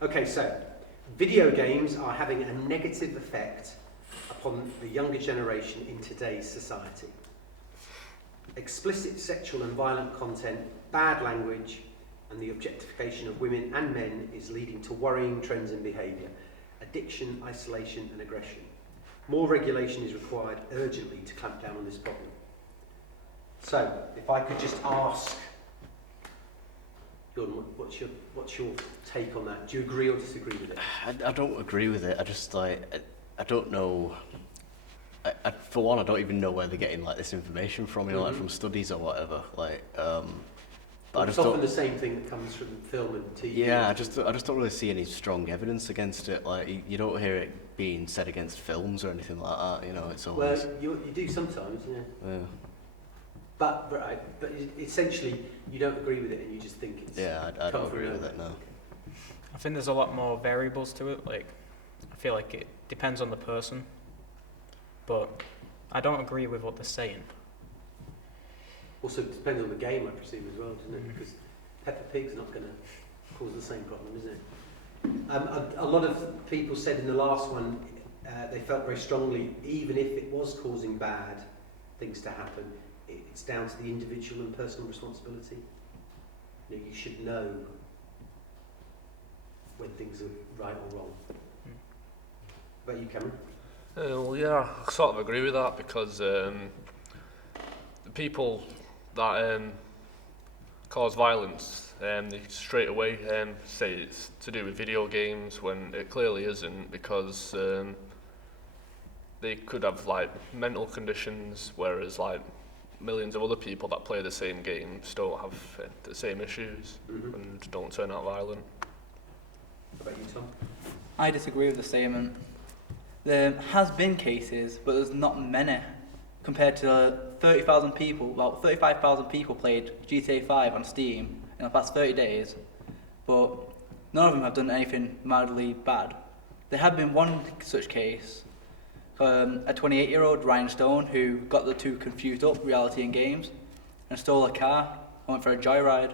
Okay, so video games are having a negative effect upon the younger generation in today's society. Explicit sexual and violent content, bad language, and the objectification of women and men is leading to worrying trends in behaviour, addiction, isolation, and aggression. More regulation is required urgently to clamp down on this problem. So, if I could just ask, Gordon, what's your take on that? Do you agree or disagree with it? I don't agree with it. I just I don't know. For one, I don't even know where they're getting like this information from. You know, like from studies or whatever. But it's often the same thing that comes from film and TV. Yeah, I just don't really see any strong evidence against it. Like you don't hear it being said against films or anything like that. You know, it's always. Well, you do sometimes, yeah. Yeah. But essentially, you don't agree with it, and you just think it's. Yeah, I don't agree with it. No. I think there's a lot more variables to it. Like, I feel like it depends on the person, but I don't agree with what they're saying. Also, it depends on the game, I presume, as well, doesn't it? Because Peppa Pig's not going to cause the same problem, is it? A lot of people said in the last one they felt very strongly, even if it was causing bad things to happen, it's down to the individual and personal responsibility. You know, you should know when things are right or wrong. What about you, Cameron? Well, yeah, I sort of agree with that because the people that cause violence, they straight away say it's to do with video games when it clearly isn't, because they could have like mental conditions, whereas like millions of other people that play the same games don't have the same issues and don't turn out violent. What about you, Tom? I disagree with the statement. There has been cases, but there's not many. Compared to 30,000 people, about 35,000 people played GTA 5 on Steam in the past 30 days, but none of them have done anything mildly bad. There had been one such case, a 28-year-old Ryan Stone who got the two confused up, reality and games, and stole a car and went for a joyride.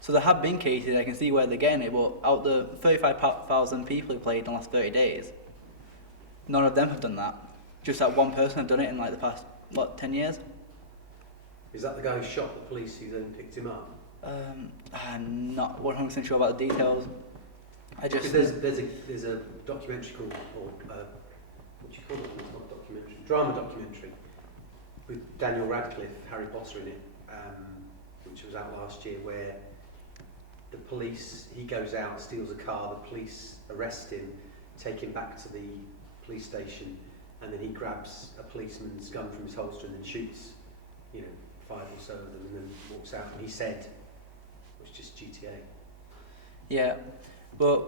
So there have been cases, I can see where they're getting it, but out the 35,000 people who played in the last 30 days, none of them have done that. Just that one person had done it in like the past, 10 years? Is that the guy who shot the police who then picked him up? I'm not 100% sure about the details. Because there's a documentary called, what do you call it? It's not a documentary, drama documentary with Daniel Radcliffe, Harry Potter in it, which was out last year, where the police, he goes out, steals a car, the police arrest him, take him back to the police station, and then he grabs a policeman's gun from his holster and then shoots, 5 or so of them, and then walks out. And he said it was just GTA. Yeah, but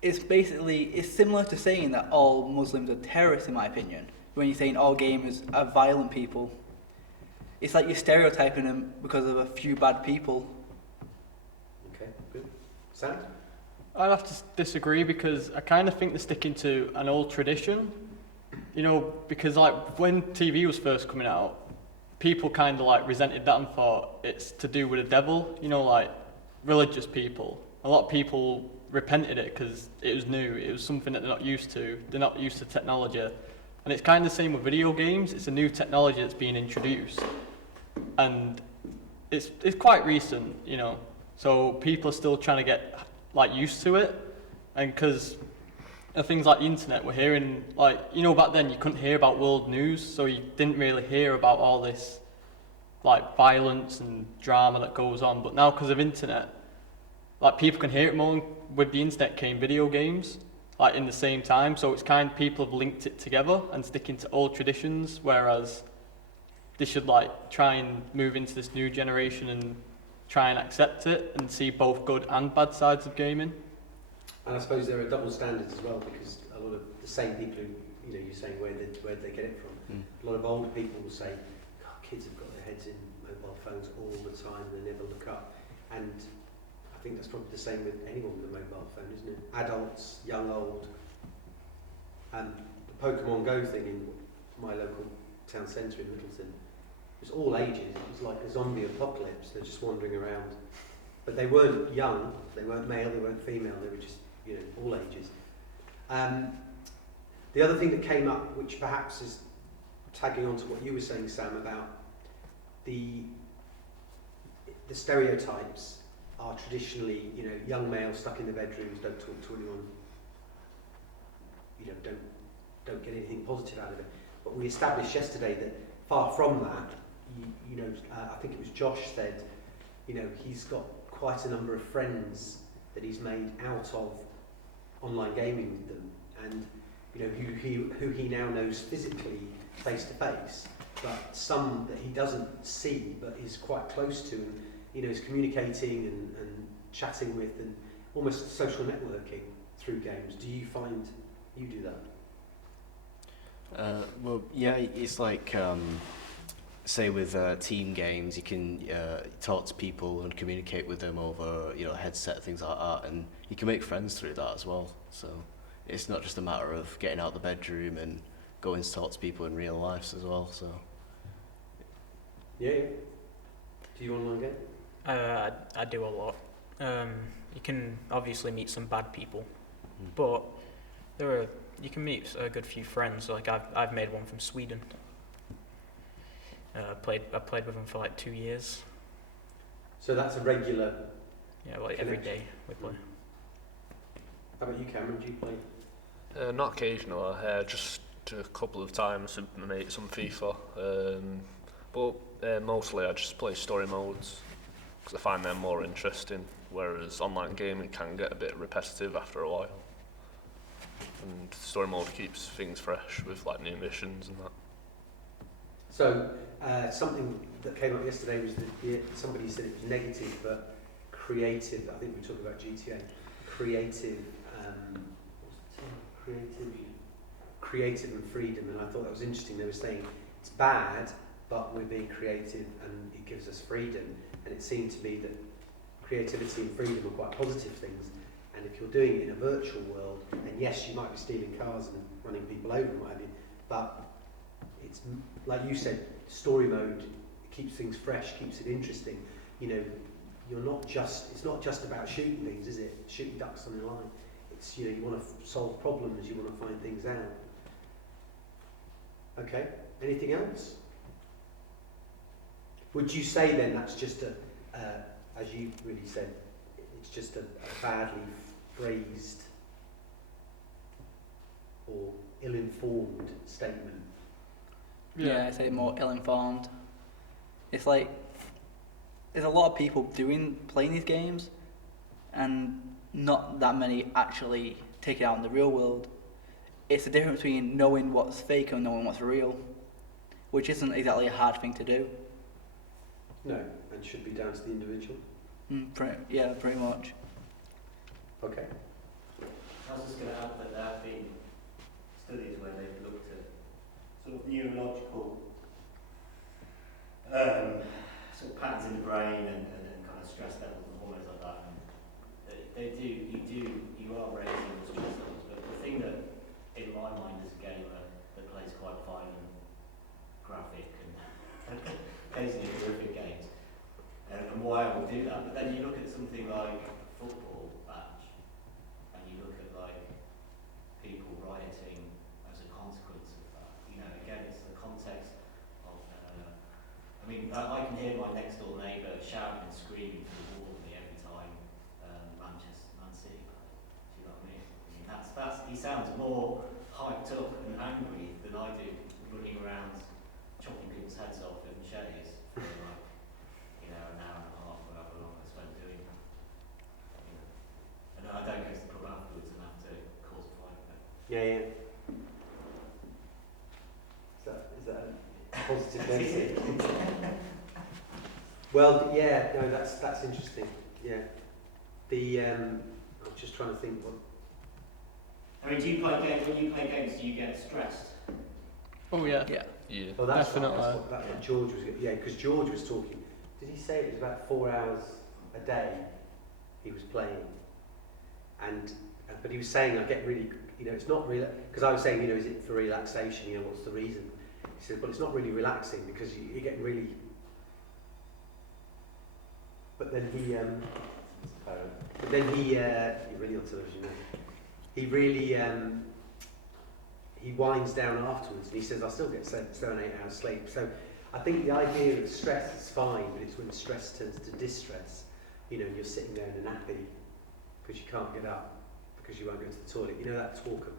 it's similar to saying that all Muslims are terrorists, in my opinion. When you're saying all gamers are violent people, it's like you're stereotyping them because of a few bad people. Okay, good. Sam? I'd have to disagree because I kind of think they're sticking to an old tradition. Because like when TV was first coming out, people kind of like resented that and thought it's to do with the devil, like religious people. A lot of people repented it because it was new, it was something that they're not used to. They're not used to technology. And it's kind of the same with video games. It's a new technology that's being introduced. And it's quite recent, so people are still trying to get like used to it. And because of things like the internet, we're hearing back then you couldn't hear about world news, so you didn't really hear about all this like violence and drama that goes on. But now because of internet, like people can hear it more. With the internet came video games, like in the same time. So it's kind of people have linked it together and sticking to old traditions, whereas they should like try and move into this new generation and try and accept it and see both good and bad sides of gaming. And I suppose there are double standards as well, because a lot of the same people who, you're saying where did they get it from? A lot of older people will say, God, kids have got their heads in mobile phones all the time, they never look up. And I think that's probably the same with anyone with a mobile phone, isn't it? Adults, young, old. And the Pokemon Go thing in my local town centre in Middleton, it was all ages. It was like a zombie apocalypse. They're just wandering around but they weren't young, they weren't male, they weren't female, they were just, you know, all ages. The other thing that came up, which perhaps is tagging on to what you were saying, Sam, about the stereotypes are traditionally, you know, young males stuck in the bedrooms, don't talk to anyone, you know, don't get anything positive out of it. But we established yesterday that far from that, you know, I think it was Josh said, you know, he's got quite a number of friends that he's made out of online gaming with them, and you know, who he now knows physically, face to face, but some that he doesn't see but is quite close to, and you know, is communicating and chatting with, and almost social networking through games. Do you find you do that? Well, yeah, it's like, say with team games, you can talk to people and communicate with them over, you know, headset, things like that, and you can make friends through that as well. So it's not just a matter of getting out the bedroom and going to talk to people in real life as well. So Yeah. Do you online game? I do a lot. You can obviously meet some bad people, but you can meet a good few friends. Like I've made one from Sweden. I played with him for like 2 years. So that's a regular. Yeah, like every day we play. How about you, Cameron? Do you play? Not occasionally, just a couple of times with my mates on FIFA. But mostly I just play story modes because I find them more interesting, whereas online gaming can get a bit repetitive after a while. And story mode keeps things fresh with like new missions and that. So something that came up yesterday was that somebody said it was negative but creative. I think we were talking about GTA. Creative, what's the term? Creative and freedom. And I thought that was interesting. They were saying it's bad, but we're being creative and it gives us freedom. And it seemed to me that creativity and freedom are quite positive things. And if you're doing it in a virtual world, then yes, you might be stealing cars and running people over and what have you, but it's like you said, story mode keeps things fresh, keeps it interesting. You know, it's not just about shooting things, is it? Shooting ducks on the line. It's, you know, you want to solve problems, you want to find things out. Okay, anything else? Would you say then that's just as you really said, it's just a badly phrased or ill-informed statement? Yeah, I say more ill-informed. It's like there's a lot of people playing these games, and not that many actually take it out in the real world. It's the difference between knowing what's fake and knowing what's real, which isn't exactly a hard thing to do. No, and should be down to the individual. Pretty much. Okay. I was just going to add that there have been studies where they've looked at sort of neurological sort of patterns in the brain and kind of stress levels and hormones like that. And you are raising the stress levels. But the thing that, in my mind, as a gamer that plays quite violent, graphic, and occasionally horrific games, and why I would do that. But then you look at something like a football match, and you look at like people rioting as a consequence of that. You know, again, it's the context of. I mean, I can hear my next door neighbour shouting and screaming to the wall at me every time Man City play. Do you know what I mean? I mean, that's he sounds more hyped up and angry than I do, running around chopping people's heads off with machetes for like, you know, an hour and a half, whatever long I spend doing that. You know. And then I don't go to the pub afterwards and have to cause a fight. Yeah. Is that a positive negative? Well, yeah, no, that's interesting. Yeah. I'm just trying to think what. I mean, do you play games? When you play games, do you get stressed? Oh yeah. Yeah. Yeah. Oh, that's Definitely. Right, that's what George was. Yeah, because George was talking. Did he say it was about 4 hours a day he was playing? And but he was saying, I get really, you know, it's not real. Because I was saying, you know, is it for relaxation? You know, what's the reason? He said, well, it's not really relaxing because you're getting really. But then But then he really on television now. He really he winds down afterwards, and he says, "I still get 7, 8 hours sleep." So I think the idea of stress is fine, but it's when stress turns to distress. You know, you're sitting there in a nappy because you can't get up because you won't go to the toilet. You know that talk of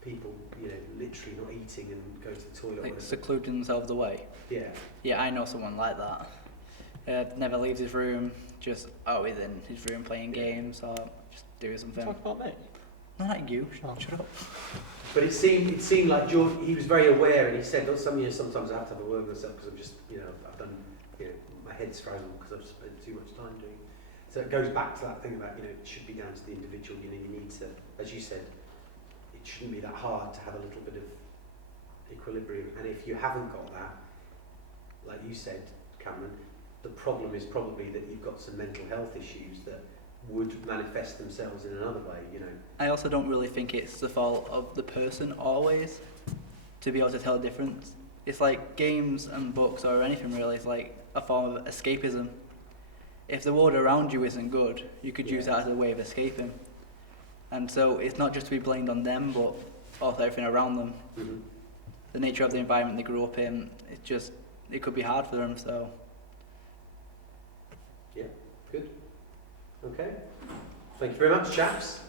people, you know, literally not eating and go to the toilet. Like secluding themselves away. Yeah. Yeah, I know someone like that. Never leaves his room, just always in his room playing games or just doing something. Talk about me. Not like you. Oh. Shut up. But it seemed like George, he was very aware, and he said, "Look, sometimes I have to have a word with myself because I'm just, you know, I've done, you know, my head's frozen because I've spent too much time doing it." So it goes back to that thing about, you know, it should be down to the individual. You know, you need to, as you said, it shouldn't be that hard to have a little bit of equilibrium. And if you haven't got that, like you said, Cameron, the problem is probably that you've got some mental health issues that would manifest themselves in another way, you know. I also don't really think it's the fault of the person always to be able to tell the difference. It's like games and books or anything really, it's like a form of escapism. If the world around you isn't good, you could use that as a way of escaping. And so it's not just to be blamed on them, but also everything around them. Mm-hmm. The nature of the environment they grew up in, it could be hard for them, so. Yeah, good. Okay. Thank you very much, chaps.